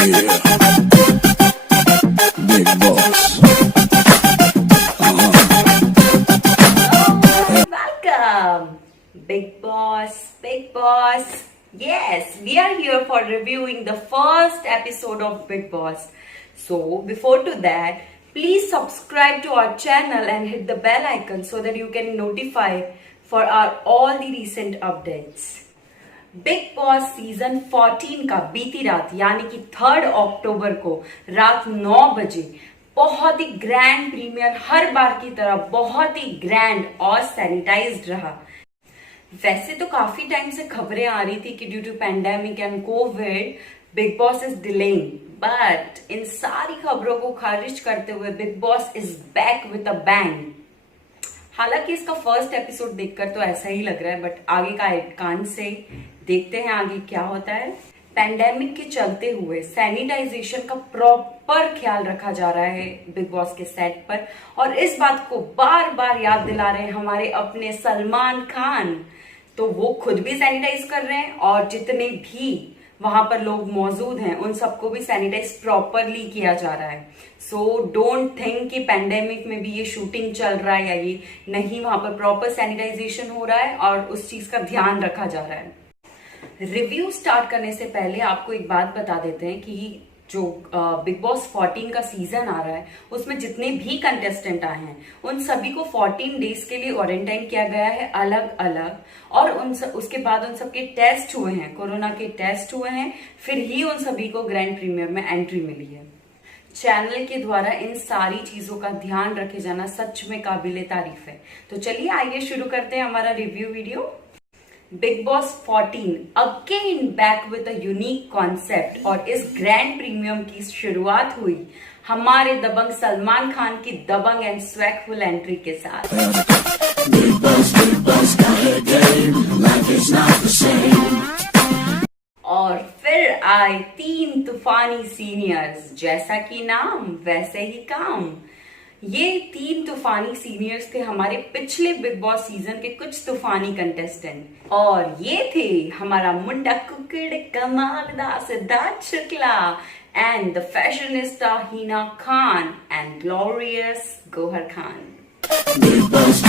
Yeah. Big boss. Welcome, Big Boss, Big Boss. Yes, we are here for reviewing the first episode of Big Boss. So, before to that, please subscribe to our channel and hit the bell icon so that you can notify for our all the recent updates. Big boss season 14 का बीती रात यानी कि 3 अक्टूबर को रात 9 बजे बहुत ही grand premiere हर बार की तरह बहुत ही ग्रैंड और सैनिटाइज्ड रहा। वैसे तो काफी टाइम से खबरें आ रही थी कि due to pandemic and Covid Bigg Boss is delaying, but इन सारी खबरों को खारिज करते हुए Bigg Boss is back with a bang. हालांकि इसका फर्स्ट एपिसोड देखकर तो ऐसा ही लग रहा है, बट आगे का कान से देखते हैं आगे क्या होता है। पैंडेमिक के चलते हुए सैनिटाइजेशन का प्रॉपर ख्याल रखा जा रहा है बिग बॉस के सेट पर, और इस बात को बार बार याद दिला रहे हैं हमारे अपने सलमान खान। तो वो खुद भी सैनिटाइज कर रहे हैं और जितने भी वहां पर लोग मौजूद हैं उन सबको भी सैनिटाइज प्रॉपरली किया जा रहा है। सो डोंट थिंक कि पैंडेमिक में भी ये शूटिंग चल रहा है या ये नहीं, वहां पर प्रॉपर सैनिटाइजेशन हो रहा है और उस चीज का ध्यान रखा जा रहा है। रिव्यू स्टार्ट करने से पहले आपको एक बात बता देते हैं कि जो बिग बॉस 14 का सीजन आ रहा है उसमें जितने भी कंटेस्टेंट आए हैं उन सभी को 14 डेज के लिए क्वारंटाइन किया गया है अलग अलग, और उसके बाद उन सबके टेस्ट हुए हैं, कोरोना के टेस्ट हुए हैं, फिर ही उन सभी को ग्रैंड प्रीमियर में एंट्री मिली है। चैनल के द्वारा इन सारी चीजों का ध्यान रखे जाना सच में काबिले तारीफ है। तो चलिए आइए शुरू करते हैं हमारा review video. Big boss 14 again back with a unique concept, और इस ग्रैंड प्रीमियम की शुरुआत हुई हमारे दबंग सलमान खान की दबंग एंड स्वैगफुल एंट्री के साथ। और फिर आए 3 तूफानी सीनियर्स, जैसा कि नाम वैसे ही काम। ये 3 तूफानी सीनियर्स थे हमारे पिछले बिग बॉस सीजन के कुछ तूफानी कंटेस्टेंट, और ये थे हमारा मुंडा कुकड़ कमालदार Siddharth Shukla and the fashionista Hina Khan and glorious Gauhar Khan. Big boss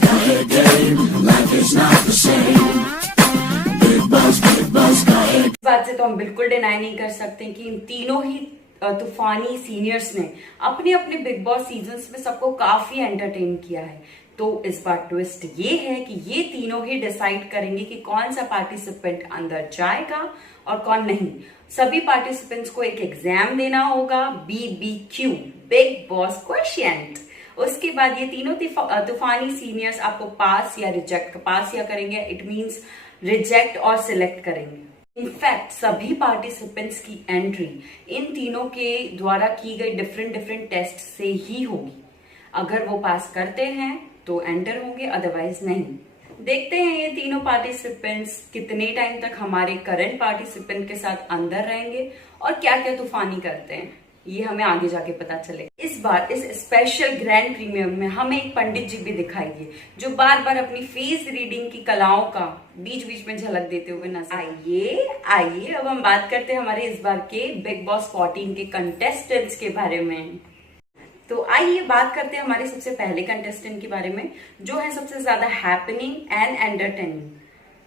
got a game. Life is not the same. Big boss got a इस बात से तो हम बिल्कुल डिनाई नहीं कर सकते कि इन तीनों ही तूफानी सीनियर्स ने अपने अपने बिग बॉस सीजन्स में सबको काफी एंटरटेन किया है। तो इस बार ट्विस्ट ये है कि ये तीनों ही डिसाइड करेंगे कि कौन सा पार्टिसिपेंट अंदर जाएगा और कौन नहीं। सभी पार्टिसिपेंट्स को एक एग्जाम देना होगा, BBQ, बिग बॉस क्वेश्चन। उसके बाद ये तीनों तूफानी सीनियर्स आपको पास या करेंगे, इट मींस रिजेक्ट और सिलेक्ट करेंगे। इनफैक्ट सभी पार्टिसिपेंट्स की एंट्री इन तीनों के द्वारा की गई डिफरेंट टेस्ट से ही होगी। अगर वो पास करते हैं तो एंटर होंगे, अदरवाइज नहीं। देखते हैं ये तीनों पार्टिसिपेंट्स कितने टाइम तक हमारे करंट पार्टिसिपेंट के साथ अंदर रहेंगे और क्या क्या तूफानी करते हैं, ये हमें आगे जाके पता चले। इस बार इस स्पेशल ग्रैंड प्रीमियम में हमें एक पंडित जी भी दिखाई दिए जो बार बार अपनी फेस रीडिंग की कलाओं का बीच बीच में झलक देते हुए नजर आइए अब हम बात करते हैं हमारे इस बार के बिग बॉस 14 के कंटेस्टेंट्स के बारे में। तो आइए बात करते हैं हमारे सबसे पहले कंटेस्टेंट के बारे में, जो है सबसे ज्यादा हैपनिंग एंड एंटरटेनिंग।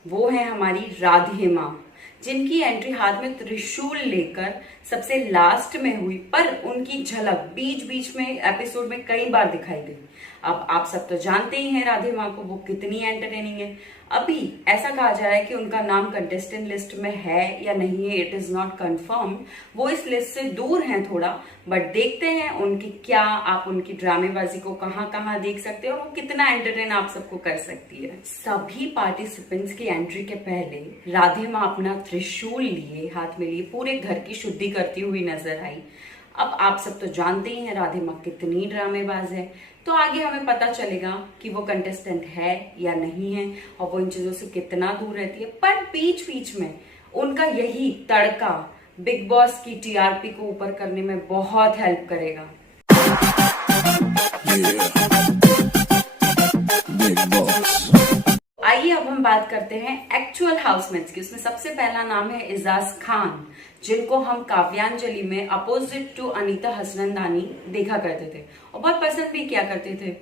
वो है हमारी राधे माँ, जिनकी एंट्री हाथ में त्रिशूल लेकर सबसे लास्ट में हुई, पर उनकी झलक बीच बीच में एपिसोड में कई बार दिखाई दी। अब आप सब तो जानते ही हैं राधे माँ को, वो कितनी एंटरटेनिंग है। अभी ऐसा कहा जा रहा है कि उनका नाम कंटेस्टेंट लिस्ट में है या नहीं है, इट इज नॉट कंफर्म। वो इस लिस्ट से दूर हैं थोड़ा, बट देखते हैं उनकी क्या, आप उनकी ड्रामेबाजी को कहाँ कहाँ देख सकते हो और वो कितना एंटरटेन आप सबको कर सकती है। सभी पार्टिसिपेंट्स की एंट्री के पहले राधे माँ अपना त्रिशूल लिए हाथ में लिए पूरे घर की शुद्धि करती हुई नजर आई। अब आप सब तो जानते ही हैं राधे माँ कितनी ड्रामेबाज है, तो आगे हमें पता चलेगा कि वो कंटेस्टेंट है या नहीं है और वो इन चीजों से कितना दूर रहती है। पर बीच बीच में उनका यही तड़का बिग बॉस की TRP को ऊपर करने में बहुत हेल्प करेगा। yeah. Big boss. आइए अब हम बात करते हैं एक्चुअल हाउसमेट्स की। उसमें सबसे पहला नाम है इजाज खान, जिनको हम काव्यांजलि में अपोजिट टू अनीता हसनंदानी देखा करते थे और बहुत पसंद भी किया करते थे।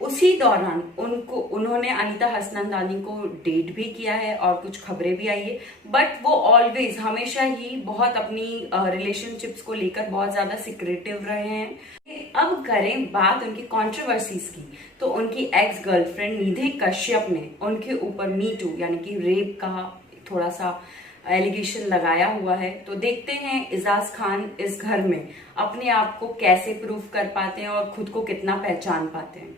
उसी दौरान उन्होंने अनीता हसनंदानी को डेट भी किया है और कुछ खबरें भी आई है, बट वो ऑलवेज हमेशा ही बहुत अपनी रिलेशनशिप्स को लेकर बहुत ज्यादा सिक्रेटिव रहे हैं। अब करें बात उनकी कंट्रोवर्सीज की, तो उनकी एक्स गर्लफ्रेंड निधि कश्यप ने उनके ऊपर मी टू यानी कि रेप का थोड़ा सा एलिगेशन लगाया हुआ है। तो देखते हैं इजाज खान इस घर में अपने आप को कैसे प्रूव कर पाते हैं और खुद को कितना पहचान पाते हैं।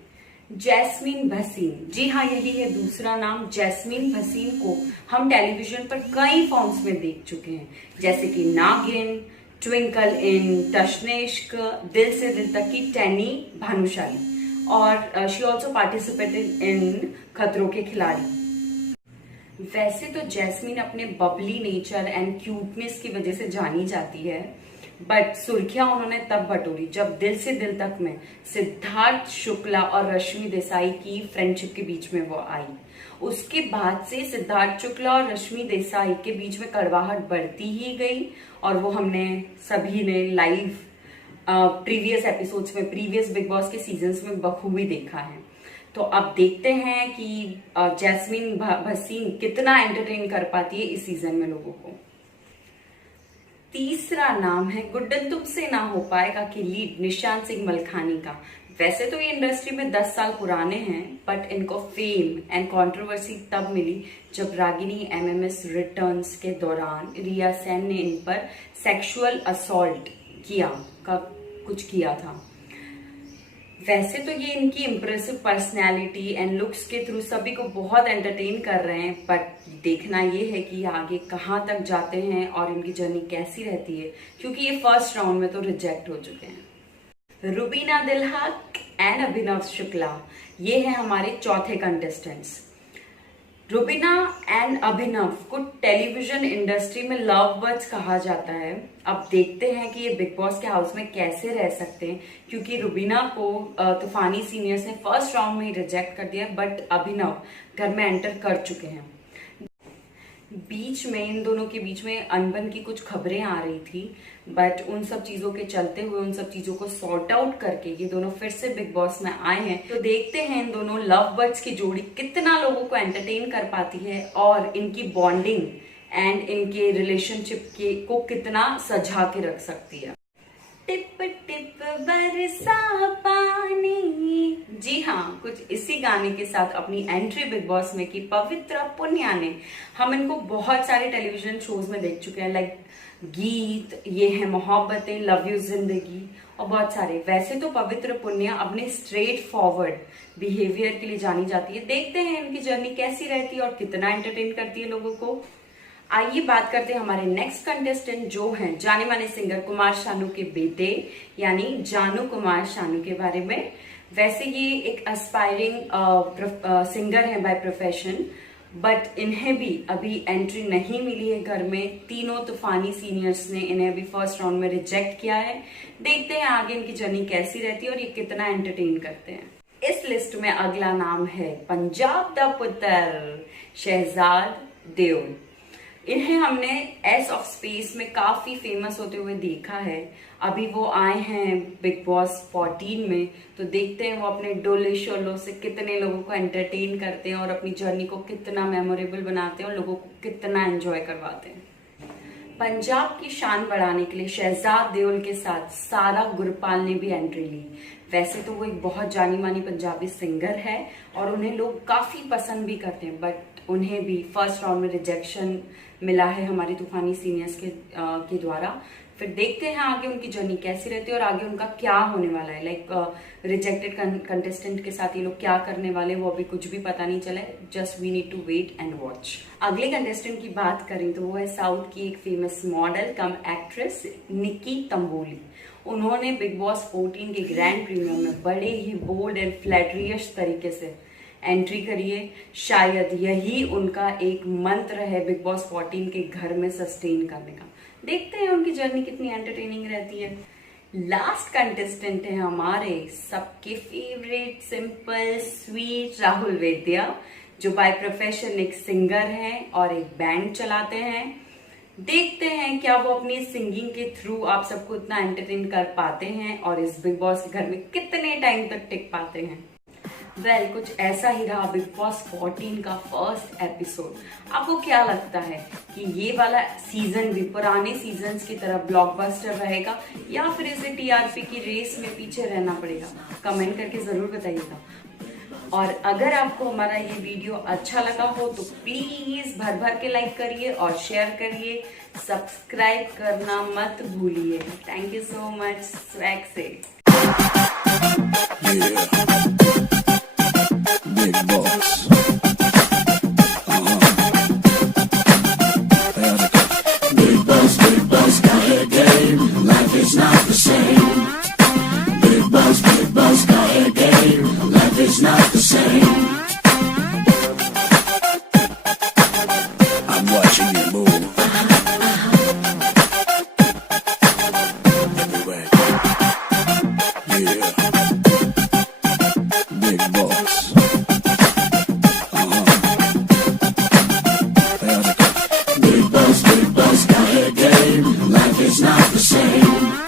जैस्मीन भसीन, जी हाँ यही है दूसरा नाम। जैस्मीन भसीन को हम टेलीविजन पर कई फॉर्म्स में देख चुके हैं, जैसे कि नागिन, ट्विंकल इन टशनेश्क, दिल से दिल तक की टैनी भानुशाली, और शी ऑल्सो पार्टिसिपेटेड इन खतरों के खिलाड़ी। वैसे तो जैस्मीन अपने बबली नेचर एंड क्यूटनेस की वजह से जानी जाती है, बट सुर्खियां उन्होंने तब बटोरी जब दिल से दिल तक में सिद्धार्थ शुक्ला और रश्मि देसाई की फ्रेंडशिप के बीच में वो आई। उसके बाद से सिद्धार्थ शुक्ला और रश्मि देसाई के बीच में कड़वाहट बढ़ती ही गई और वो हमने सभी ने लाइव प्रीवियस एपिसोड्स में, प्रीवियस बिग बॉस के सीजन्स में बखूबी देखा है। तो अब देखते हैं कि जैस्मीन भसीन कितना एंटरटेन कर पाती है इस सीजन में लोगों को। तीसरा नाम है गुड्डन तुमसे ना हो पाएगा की लीड निशांत सिंह मलखानी का। वैसे तो ये इंडस्ट्री में 10 साल पुराने हैं, बट इनको फेम एंड कंट्रोवर्सी तब मिली जब रागिनी एमएमएस रिटर्न्स के दौरान रिया सेन ने इन पर सेक्सुअल असॉल्ट कुछ किया था। वैसे तो ये इनकी इम्प्रेसिव पर्सनैलिटी एंड लुक्स के थ्रू सभी को बहुत एंटरटेन कर रहे हैं, बट देखना ये है कि आगे कहाँ तक जाते हैं और इनकी जर्नी कैसी रहती है, क्योंकि ये फर्स्ट राउंड में तो रिजेक्ट हो चुके हैं। रुबीना दिलहक एंड अभिनव शुक्ला, ये है हमारे चौथे कंटेस्टेंट्स। रुबीना एंड अभिनव को टेलीविजन इंडस्ट्री में लव बर्ड्स कहा जाता है। अब देखते हैं कि ये बिग बॉस के हाउस में कैसे रह सकते हैं, क्योंकि रुबीना को तूफानी सीनियर्स ने फर्स्ट राउंड में ही रिजेक्ट कर दिया, बट अभिनव घर में एंटर कर चुके हैं। बीच में इन दोनों के बीच में अनबन की कुछ खबरें आ रही थी, बट उन सब चीजों के चलते हुए, उन सब चीजों को सॉर्ट आउट करके ये दोनों फिर से बिग बॉस में आए हैं। तो देखते हैं इन दोनों लव बर्ड्स की जोड़ी कितना लोगों को एंटरटेन कर पाती है और इनकी बॉन्डिंग एंड इनके रिलेशनशिप को कितना सजा के रख सकती है। टिप टिप बरसा पानी, जी हाँ, कुछ इसी गाने के साथ अपनी एंट्री बिग बॉस में की पवित्र पुन्या ने। हम इनको बहुत सारे टेलीविजन शोज में देख चुके हैं, लाइक गीत, ये है मोहब्बतें, लव यू जिंदगी और बहुत सारे। वैसे तो पवित्र पुन्या अपने स्ट्रेट फॉरवर्ड बिहेवियर के लिए जानी जाती है। देखते हैं इनकी जर्नी कैसी रहती है और कितना एंटरटेन करती है लोगों को। आइए बात करते हैं हमारे नेक्स्ट कंटेस्टेंट जो हैं जाने माने सिंगर कुमार शानू के बेटे यानी जानू कुमार शानू के बारे में। वैसे ये एक एस्पायरिंग सिंगर है बाय प्रोफेशन, बट इन्हें भी अभी एंट्री नहीं मिली है घर में। तीनों तूफानी सीनियर्स ने इन्हें अभी फर्स्ट राउंड में रिजेक्ट किया है। देखते हैं आगे इनकी जर्नी कैसी रहती है और ये कितना एंटरटेन करते हैं। इस लिस्ट में अगला नाम है पंजाब दा पुत्र शहजाद देओल। इन्हें हमने एस ऑफ स्पेस में काफी फेमस होते हुए देखा है। अभी वो आए हैं बिग बॉस 14 में, तो देखते हैं वो अपने डोले शोलों से कितने लोगों को एंटरटेन करते हैं और अपनी जर्नी को कितना मेमोरेबल बनाते हैं और लोगों को कितना एंजॉय करवाते हैं। पंजाब की शान बढ़ाने के लिए शहजाद देओल के साथ सारा गुरपाल ने भी एंट्री ली। वैसे तो वो एक बहुत जानी मानी पंजाबी सिंगर है और उन्हें लोग काफी पसंद भी करते हैं, बट उन्हें भी फर्स्ट राउंड में रिजेक्शन मिला है हमारे तूफानी सीनियर्स के द्वारा। फिर देखते हैं आगे उनकी जर्नी कैसी रहती है और आगे उनका क्या होने वाला है। लाइक रिजेक्टेड कंटेस्टेंट के साथ ये लोग क्या करने वाले वो अभी कुछ भी पता नहीं चला है। Just we need to wait and watch. अगले कंटेस्टेंट की बात करें तो वो है साउथ की एक famous model cum actress Nikki Tamboli. उन्होंने बिग बॉस 14 के ग्रैंड प्रीमियर में बड़े ही बोल्ड एंड फ्लैटरियस तरीके से एंट्री करी है। शायद यही उनका एक मंत्र है बिग बॉस 14 के घर में सस्टेन करने का। देखते हैं उनकी जर्नी कितनी एंटरटेनिंग रहती है। लास्ट कंटेस्टेंट है हमारे सबके फेवरेट सिंपल स्वीट राहुल वैद्या, जो बाय प्रोफेशन एक सिंगर हैं और एक बैंड चलाते हैं। देखते हैं क्या वो अपनी सिंगिंग के थ्रू आप सबको इतना एंटरटेन कर पाते हैं और इस बिग बॉस के घर में कितने टाइम तक टिक पाते हैं। कुछ ऐसा ही रहा बिग बॉस 14 का फर्स्ट एपिसोड। आपको क्या लगता है कि ये वाला सीजन भी पुराने सीजन्स की तरह ब्लॉकबस्टर रहेगा या फिर इसे टीआरपी की रेस में पीछे रहना पड़ेगा? कमेंट करके जरूर बताइएगा। और अगर आपको हमारा ये वीडियो अच्छा लगा हो तो प्लीज भर भर के लाइक करिए और शेयर करिए, सब्सक्राइब करना मत भूलिए। Thank you so much. Swag से Big boss. Big boss, got a game. Life is not the same. Big boss, got a game. Life is not the same. I'm watching you move. Everywhere. Yeah. Big boss. Big boss, got a game. Life is not the same.